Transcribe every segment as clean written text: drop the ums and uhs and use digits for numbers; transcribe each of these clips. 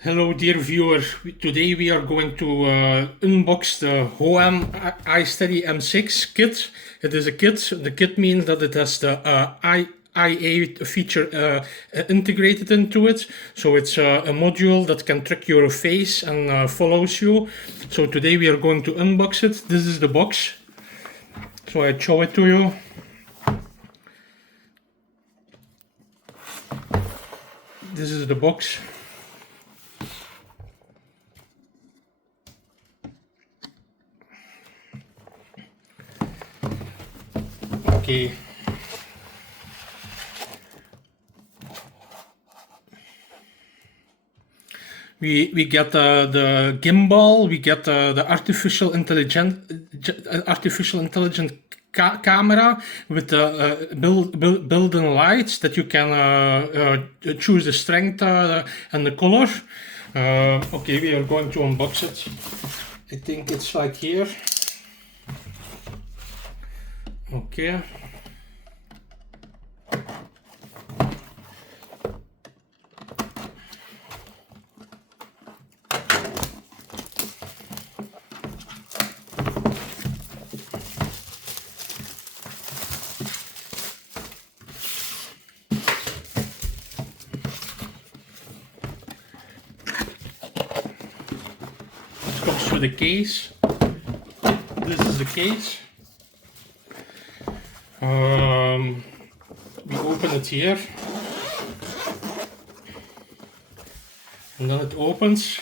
Hello dear viewer, today we are going to unbox the Hohem Isteady M6 kit. It is a kit. The kit means that it has the IA feature integrated into it. So it's a module that can track your face and follows you. So today we are going to unbox it. This is the box. So I show it to you. This is the box. Okay. We get the gimbal, we get the artificial intelligent camera with the built-in lights that you can choose the strength and the color. Okay, we are going to unbox it. I think it's like here. Okay. It comes with a case. This is the case. We open it here, and then it opens.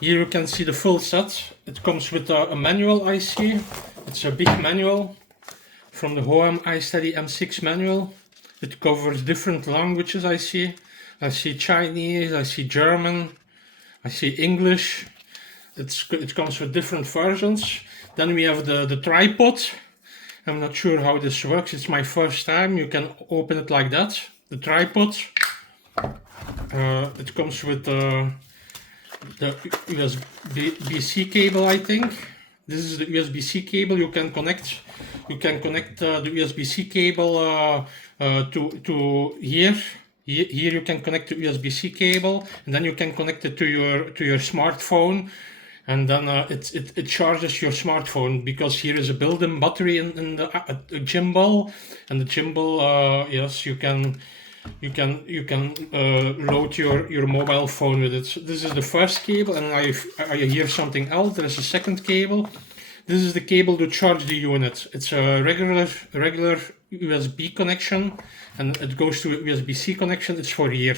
Here you can see the full set. It comes with a manual, I see. It's a big manual from the Hohem Isteady M6 manual. It covers different languages, I see. I see Chinese, I see German, I see English. It comes with different versions. Then we have the tripod. I'm not sure how this works. It's my first time. You can open it like that. The tripod. It comes with the USB-C cable, I think. This is the USB-C cable. You can connect the USB-C cable to here. Here you can connect the USB-C cable, and then you can connect it to your smartphone. And then it charges your smartphone, because here is a built-in battery in the gimbal, and the gimbal, yes, you can load your mobile phone with it. So this is the first cable, and I hear something else. There is a second cable. This is the cable to charge the unit. It's a regular USB connection, and it goes to a USB-C connection. It's for here.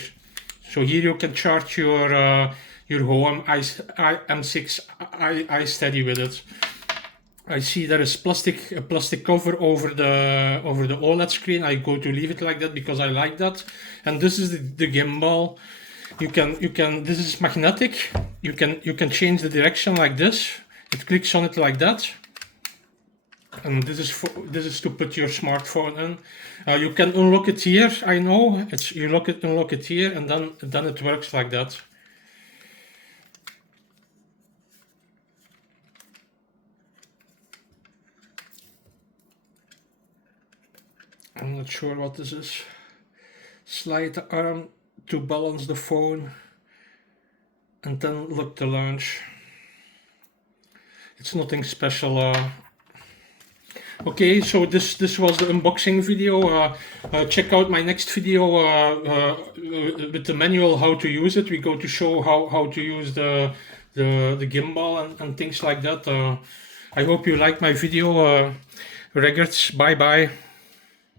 So here you can charge your Hohem M6 Isteady with it. I see there is a plastic cover over the OLED screen. I go to leave it like that because I like that. And this is the gimbal. You can this is magnetic. You can change the direction like this. It clicks on it like that. And this is to put your smartphone in. You can unlock it here. I know you unlock it here, and then it works like that. I'm not sure what this is. Slide the arm to balance the phone, and then look the launch. It's nothing special. Okay, so this was the unboxing video. Check out my next video with the manual how to use it. We go to show how to use the gimbal and things like that. I hope you like my video. Regards, bye bye.